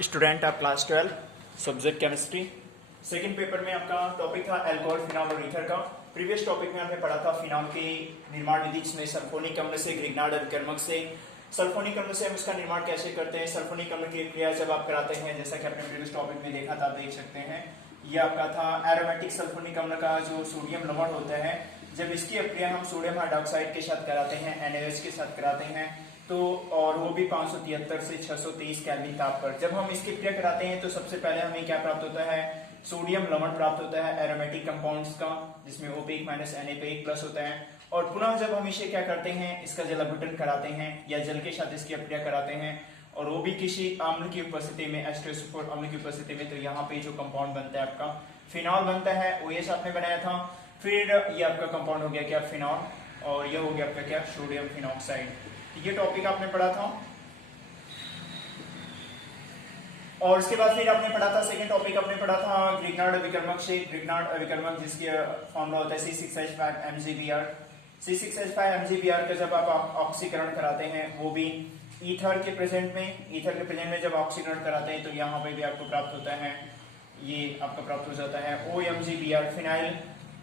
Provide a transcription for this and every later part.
Student of class 12 subject chemistry. Second paper में आपका topic था अल्कोहल, फिनॉल और ईथर का। प्रीवियस टॉपिक में हमने पढ़ा था फिनॉल के निर्माण विधि, जिसमें सल्फोनिक अम्ल से, ग्रिग्नार्ड अभिकर्मक से। सल्फोनिक अम्ल से हम इसका निर्माण कैसे करते हैं, सल्फोनिक अम्ल की क्रिया जब आप कराते हैं, जैसा कि आपने प्रीवियस टॉपिक में देखा था, आप देख सकते हैं। ये आपका था एरोमेटिक सल्फोनिक अम्ल का जो सोडियम लवण होता है, जब इसकी अक्रिया हम सोडियम हाइड्रोक्साइड के साथ कराते हैं, NaOH के साथ कराते हैं, तो और वो भी 573 से 623 केल्विन ताप पर। जब हम इसकी क्रिया कराते हैं तो सबसे पहले हमें क्या प्राप्त होता है, सोडियम लवण प्राप्त होता है एरोमेटिक कंपाउंड्स का, जिसमें O पे एक माइनस Na पे एक प्लस होता है। और पुनः जब हम इसे क्या करते हैं, इसका जल अपघटन कराते हैं या जल के साथ इसकी अपक्रिया कराते हैं, और वो भी किसी अम्ल की उपस्थिति में, H2SO4 अम्ल की उपस्थिति में, तो यहाँ पे जो कंपाउंड बनता है आपका फिनॉल बनता है। OH आपने बनाया था, फिर ये आपका कंपाउंड हो गया क्या, फिनॉल, और ये हो गया आपका क्या, सोडियम फिनॉक्साइड। ये टॉपिक आपने पढ़ा था। और उसके बाद फिर आपने पढ़ा था, सेकंड टॉपिक आपने पढ़ा था ग्रिग्नार्ड अभिकर्मक से। ग्रिग्नार्ड अभिकर्मक जिसकी फॉर्मूला होता है C6H5MgBr। C6H5MgBr का जब आप ऑक्सीकरण कराते हैं, वो भी ईथर के प्रेजेंट में जब ऑक्सीकरण कराते हैं, तो यहाँ पे भी आपको प्राप्त होता है, ये आपका प्राप्त हो जाता है OMgBr,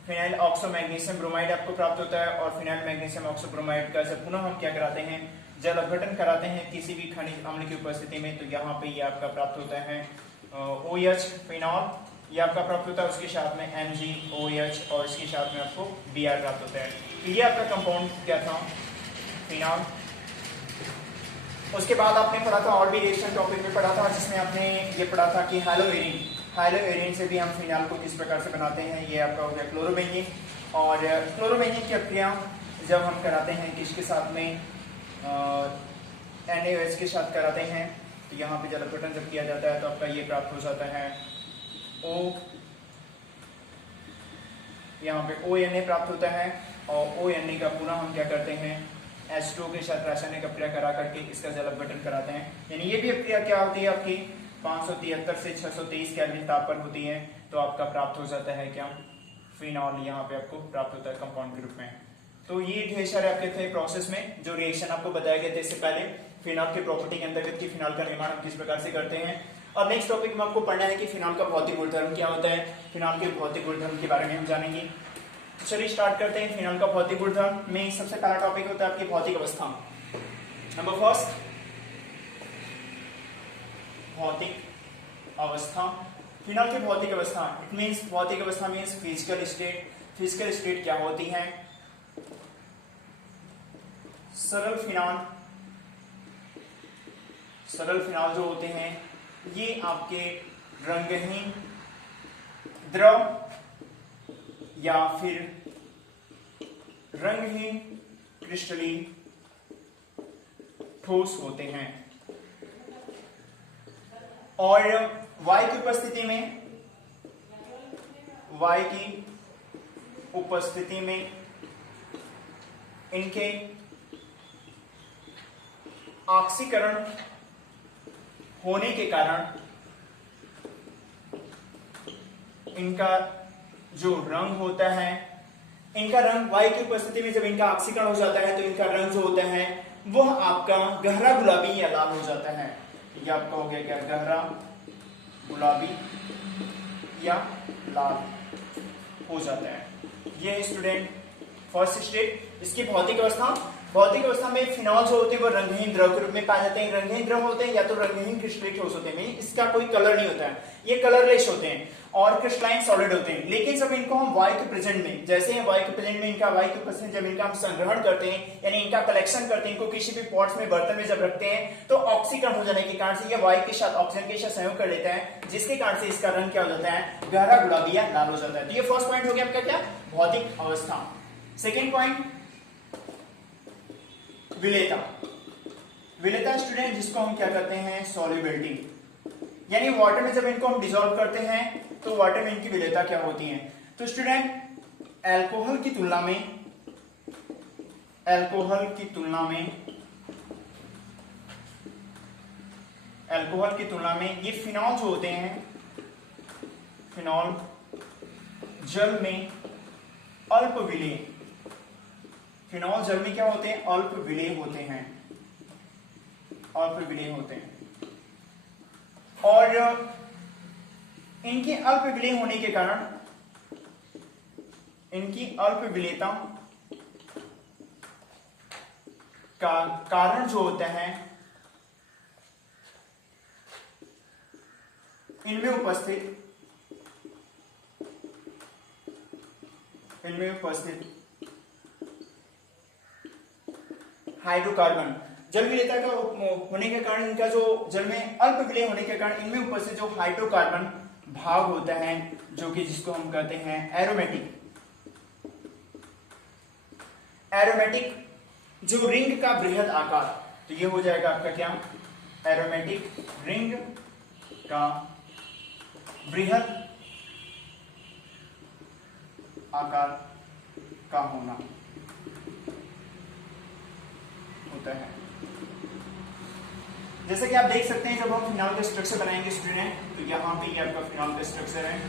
phenyl oxo magnesium bromide आपको प्राप्त होता है। और फिनाइल मैग्नीशियम ऑक्सो ब्रोमाइड का जब पुनः हम क्या कराते हैं, जल अपघटन कराते हैं किसी भी खनिज अम्ल की उपस्थिति में, तो यहाँ पे ये आपका प्राप्त होता है OH फिनॉल, ये आपका प्राप्त होता है। उसके साथ में MgOH और इसके साथ में आपको Br प्राप्त होता है। तो ये आपका कंपाउंड क्या था, फिनॉल। उसके बाद आपने पढ़ा था और भी रिएक्शन टॉपिक में पढ़ा था, जिसमें आपने ये पढ़ा था कि हाइलोएरिन से भी हम फिनॉल को किस प्रकार से बनाते हैं। ये आपका हो गया क्लोरोबेंजीन। और क्लोरोबेंजीन की अक्रिया जब हम कराते हैं किसके साथ में, NaOH के साथ कराते हैं, तो यहाँ पे जल अपघटन जब किया जाता है तो आपका ये प्राप्त हो जाता है O, यहाँ पे ONA प्राप्त होता है। और ONA का पुनः हम क्या करते हैं, H2O के साथ रासायनिक अक्रिया करा करके इसका जल अपघटन कराते हैं। यानी ये भी अक्रिया क्या होती है आपकी 573 से 623 केल्विन ताप पर होती है, तो आपका प्राप्त हो जाता है क्या, फिनॉल, यहाँ पे आपको प्राप्त होता है कंपाउंड के रूप में। तो ये ढेर सारे आपके थे प्रोसेस में जो रिएक्शन आपको बताया गया था इससे पहले, फिनॉल की प्रॉपर्टी के अंतर्गत कि फिनॉल का निर्माण हम किस प्रकार से करते हैं। अब नेक्स्ट टॉपिक में आपको पढ़ना है कि फिनॉल का भौतिक गुणधर्म क्या होता है, फिनॉल के भौतिक गुणधर्म के बारे में हम जानेंगे। तो चलिए स्टार्ट करते हैं। फिनॉल का भौतिक गुणधर्म में सबसे पहला टॉपिक होता है आपकी भौतिक अवस्था। नंबर फर्स्ट, भौतिक अवस्था। फिनॉल की भौतिक अवस्था, इट मींस भौतिक अवस्था means physical state. Physical state क्या होती है, सरल फिनॉल जो होते हैं, ये आपके रंगहीन द्रव या फिर रंगहीन क्रिस्टलीन ठोस होते हैं। और वायु की उपस्थिति में इनके ऑक्सीकरण होने के कारण इनका जो रंग होता है, इनका रंग वायु की उपस्थिति में जब इनका ऑक्सीकरण हो जाता है, तो इनका रंग जो होता है वह आपका गहरा गुलाबी या लाल हो जाता है। ये आपका हो गया क्या, गहरा गुलाबी या लाल हो जाता है। ये स्टूडेंट फर्स्ट स्टेट। इसकी भौतिक अवस्था में फिनॉल जो होते हैं वो रंगहीन द्रव के रूप में पाए जाते हैं। रंगहीन द्रव होते हैं या तो रंगहीन क्रिस्टलीन ठोस होते हैं, इसका कोई कलर नहीं होता है, ये कलरलेस होते हैं और क्रिस्टलाइन सॉलिड होते हैं। लेकिन जब इनको हम वायु के प्रेजेंट में, जैसे ही वायु के प्रेजेंट में इनका वायु के उपस्थिति जब इनका हम संग्रहण करते हैं, यानी इनका कलेक्शन करते हैं, इनको किसी भी पॉट्स में, बर्तन में जब रखते हैं, तो ऑक्सीकरण हो जाने के कारण से ये वायु के साथ ऑक्सीजन के साथ सहयोग कर लेता है, जिसके कारण से इसका रंग क्या हो जाता है, गहरा गुलाबी या लाल हो जाता है। तो ये फर्स्ट पॉइंट हो गया आपका क्या, भौतिक अवस्था। सेकेंड पॉइंट, विलेयता स्टूडेंट, जिसको हम क्या करते हैं, सॉल्युबिलिटी, यानी वाटर में जब इनको हम डिसॉल्व करते हैं तो वाटर में इनकी विलेयता क्या होती है। तो स्टूडेंट अल्कोहल की तुलना में ये फिनॉल जो होते हैं, फिनॉल जल में अल्प विलेय, फिनॉल जल में क्या होते हैं, अल्प विलेय होते हैं, अल्प विलेय होते हैं। और इनके अल्प विलेय होने के कारण, इनकी अल्प विलेयता का कारण जो होता है इनमें उपस्थित हाइड्रोकार्बन, जल विलेयता का होने के कारण, इनका जो जल में अल्प विलेय होने के कारण इनमें उपस्थित जो हाइड्रोकार्बन भाग होता है, जो कि जिसको हम कहते हैं एरोमेटिक, जो रिंग का बृहद आकार, तो ये हो जाएगा आपका क्या, एरोमेटिक रिंग का बृहद आकार का होना होता है। जैसे कि आप देख सकते हैं, जब हम फिनॉल का स्ट्रक्चर बनाएंगे स्टूडेंट, तो यहाँ पे ये आपका फिनॉल का स्ट्रक्चर है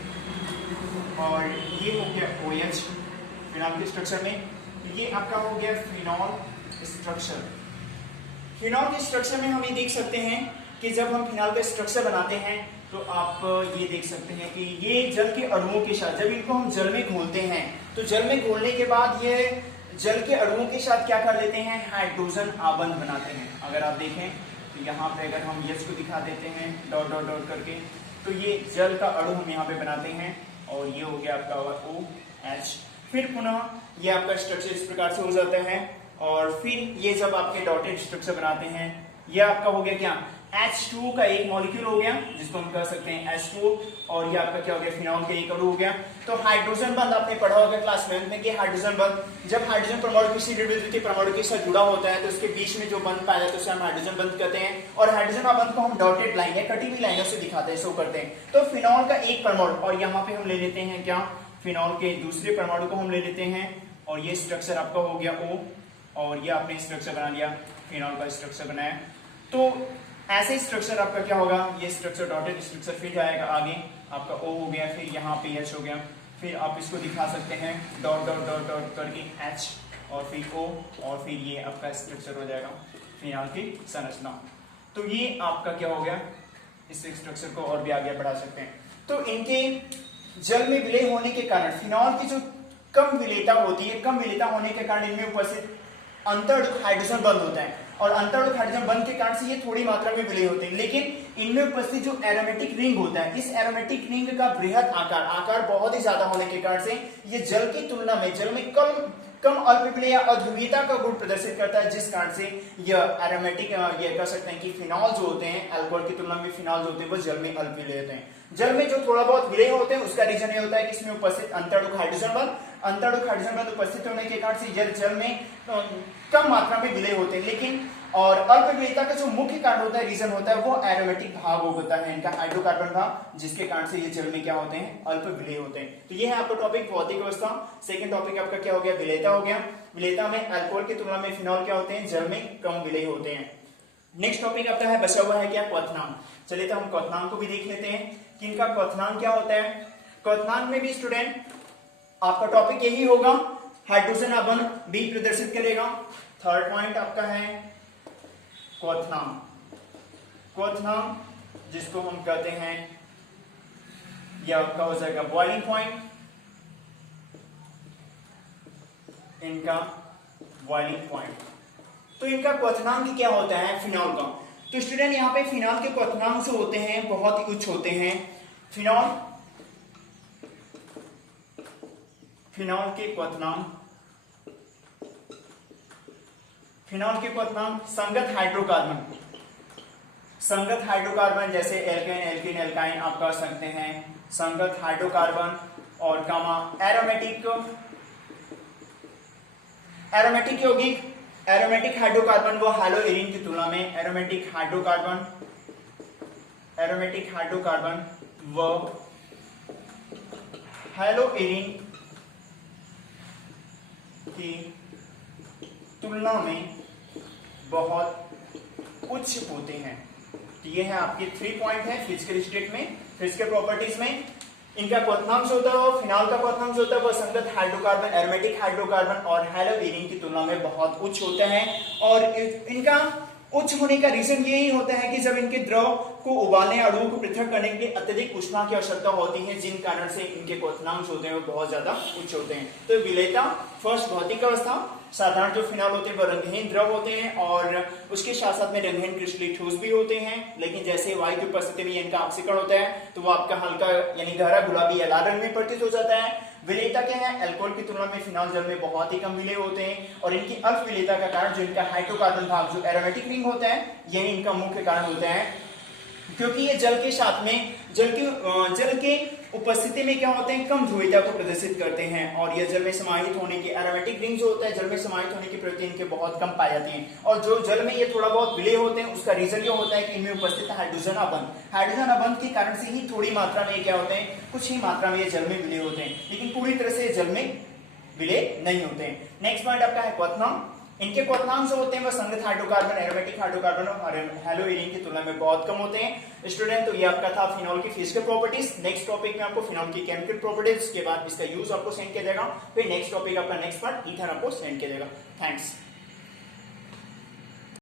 और ये हो गया OH फिनॉल के स्ट्रक्चर में, ये आपका हो गया फिनॉल स्ट्रक्चर। फिनॉल के स्ट्रक्चर में हम ये देख सकते हैं कि जब हम फिनॉल का स्ट्रक्चर बनाते हैं तो आप ये देख सकते हैं कि ये जल के अणुओं के साथ, जब इनको हम जल में घोलते हैं तो जल में घोलने के बाद ये जल के अणुओं के साथ क्या कर लेते हैं, हाइड्रोजन आबंध बनाते हैं। अगर आप देखें तो यहाँ पे अगर हम H को दिखा देते हैं डॉट डॉट डॉट करके, तो ये जल का अणु हम यहाँ पे बनाते हैं और ये हो गया आपका OH। फिर पुनः ये आपका स्ट्रक्चर इस प्रकार से हो जाता है और फिर ये जब आपके डॉटेड स्ट्रक्चर बनाते हैं, ये आपका हो गया क्या, H2 का एक मॉलिक्यूल हो गया जिसको हम कह सकते हैं H2, और ये आपका क्या हो गया, फिनॉल का एक अणु हो गया। तो हाइड्रोजन बंध आपने पढ़ा होगा क्लास 11 में कि हाइड्रोजन बंध, जब हाइड्रोजन परमाणु किसी विद्युत के परमाणु के साथ जुड़ा होता है तो उसके बीच में जो बंध पाया जाता है उसे हम हाइड्रोजन बंध कहते हैं, और हाइड्रोजन बंध को हम डॉटेड लाइन या कटी हुई लाइनों से दिखाते हैं, शो करते हैं। तो फिनॉल का एक परमाणु, और यहाँ पे हम ले लेते हैं क्या, फिनॉल के दूसरे परमाणु को हम ले लेते हैं और ये स्ट्रक्चर आपका हो गया O, और ये आपने स्ट्रक्चर बना लिया, फिनॉल का स्ट्रक्चर बनाया। तो ऐसे स्ट्रक्चर आपका क्या होगा, ये स्ट्रक्चर डॉटेड स्ट्रक्चर, फिर जाएगा आगे आपका O हो गया, फिर यहाँ पे H हो गया, फिर आप इसको दिखा सकते हैं डॉट डॉट डॉट डॉट करके H और फिर O, और फिर ये आपका स्ट्रक्चर हो जाएगा फिनॉल की संरचना। तो ये आपका क्या हो गया, इस स्ट्रक्चर को और भी आगे बढ़ा सकते हैं। तो इनके जल में विलय होने के कारण, फिनॉल की जो कम विलेयता होती है, कम विलेयता होने के कारण इनमें उपस्थित अंतःअणु हाइड्रोजन बंध होता है, और अंतःअणु हाइड्रोजन बंध के कारण से ये थोड़ी मात्रा में विलय होते हैं। लेकिन इनमें उपस्थित जो एरोमेटिक रिंग होता है, इस एरोमेटिक रिंग का बृहद आकार बहुत ही ज्यादा होने के कारण से ये जल की तुलना में, जल में कम अल्प विलय या अध्रुवीयता का गुण प्रदर्शित करता है, जिस कारण से यह एरोमेटिक, ये कह सकते हैं कि फिनॉल जो होते हैं अल्कोहल की तुलना में फिनॉल जो होते हैं वो जल में अल्प विलय होते हैं। जल में जो थोड़ा बहुत विलय होते हैं उसका रीजन ये होता है कि इसमें उपस्थित अंतःअणु हाइड्रोजन बंध उपस्थित होने के कारण से जल में कम मात्रा में विलय होते हैं। लेकिन और अल्प विलयता का जो मुख्य कारण होता है, रीजन होता है, वो एरोमेटिक भाग होता है इनका, हाइड्रोकार्बन भाग, जिसके कारण से ये जल में क्या होते हैं, अल्प विलय होते हैं। तो ये है आपका टॉपिक भौतिक अवस्था। सेकंड टॉपिक आपका क्या हो गया, विलयता हो गया। विलयता में अल्कोहल की तुलना में फिनॉल क्या होते हैं, जल में कम विलय होते हैं। नेक्स्ट टॉपिक आपका है, बचा हुआ है क्या, क्वथनांक। चलिए तो हम क्वथनांक को भी देख लेते हैं कि इनका क्वथनांक क्या होता है। क्वथनांक में भी स्टूडेंट आपका टॉपिक यही होगा, हाइड्रोजन आबंध भी प्रदर्शित करेगा। थर्ड पॉइंट आपका है क्वथनांक, जिसको हम कहते हैं, यह आपका हो जाएगा बॉइलिंग पॉइंट, इनका बॉइलिंग पॉइंट। तो इनका क्वथनांक क्या होता है फिनॉल का। तो स्टूडेंट यहाँ पे फिनॉल के क्वथनांक जो होते हैं बहुत ही उच्च होते हैं। फिनॉल के क्वथनांक संगत हाइड्रोकार्बन जैसे एल्केन, एल्कीन, एल्काइन आप कह सकते हैं, संगत हाइड्रोकार्बन, और गामा एरोमेटिक यौगिक, एरोमेटिक हाइड्रोकार्बन वो हैलोएरिन की तुलना में, एरोमेटिक हाइड्रोकार्बन वो हैलोएरिन की तुलना में बहुत उच्च होते हैं। तो ये है आपके 3 पॉइंट है फिजिकल स्टेट में, फिजिकल प्रॉपर्टीज में। इनका क्वथनांक जो होता है वो, फिनॉल का क्वथनांक जो होता है वो संगत हाइड्रोकार्बन, एरोमेटिक हाइड्रोकार्बन और हैलोएरिन की तुलना में बहुत उच्च होता है। और इनका उच्च होने का रीजन यही होता है कि जब इनके द्रव को उबालने अणुओं को पृथक करने के लिए अत्यधिक ऊष्मा की आवश्यकता होती है, जिन कारण से इनके क्वथनांक होते हैं वो बहुत ज्यादा उच्च होते हैं। तो विलेयता फर्स्ट भौतिक अवस्था, साधारण जो फिनॉल होते हैं वो रंगहीन द्रव होते हैं और उसके साथ साथ में रंगहीन क्रिस्टलीय ठोस भी होते हैं, लेकिन जैसे वायु की उपस्थिति में इनका ऑक्सीकरण होता है तो वो आपका हल्का यानी गहरा गुलाबी या लाल रंग में प्रतीत हो जाता है। विलेयता क्या है, अल्कोहल की तुलना में फिनॉल जल में बहुत ही कम विलेय होते हैं और इनकी अल्प विलेयता का कारण जो इनका हाइड्रोकार्बन भाग जो एरोमेटिक रिंग होता है यही इनका मुख्य कारण होता है, क्योंकि ये जल के साथ में जल के उपस्थिति में क्या होते हैं, कम ध्रुवीयता को प्रदर्शित करते हैं और यह जल में समाहित होने की एरोमेटिक रिंग जो होता है जल में समाहित होने की प्रवृत्ति इनके बहुत कम पाई जाती है। और जो जल में ये थोड़ा बहुत विलेय होते हैं उसका रीजन ये होता है कि इनमें उपस्थित हाइड्रोजन अबंध के कारण से ही थोड़ी मात्रा में क्या होते हैं, कुछ ही मात्रा में ये जल में विलेय होते हैं, लेकिन पूरी तरह से जल में विलेय नहीं होते हैं। नेक्स्ट पॉइंट आपका है क्वथनांक। इनके क्वथनांक जो होते हैं वह संगत हाइड्रोकार्बन, एरोमेटिक हाइड्रोकार्बन और हेलोइरिन की तुलना में बहुत कम होते हैं। स्टूडेंट, तो ये आपका था फिनॉल की फिजिकल प्रॉपर्टीज। नेक्स्ट टॉपिक में आपको फिनॉल की केमिकल प्रॉपर्टीज के बाद इसका यूज आपको सेंड किया जाएगा। फिर नेक्स्ट टॉपिक आपका नेक्स्ट पार्ट ईथर आपको सेंड किया जाएगा। थैंक्स।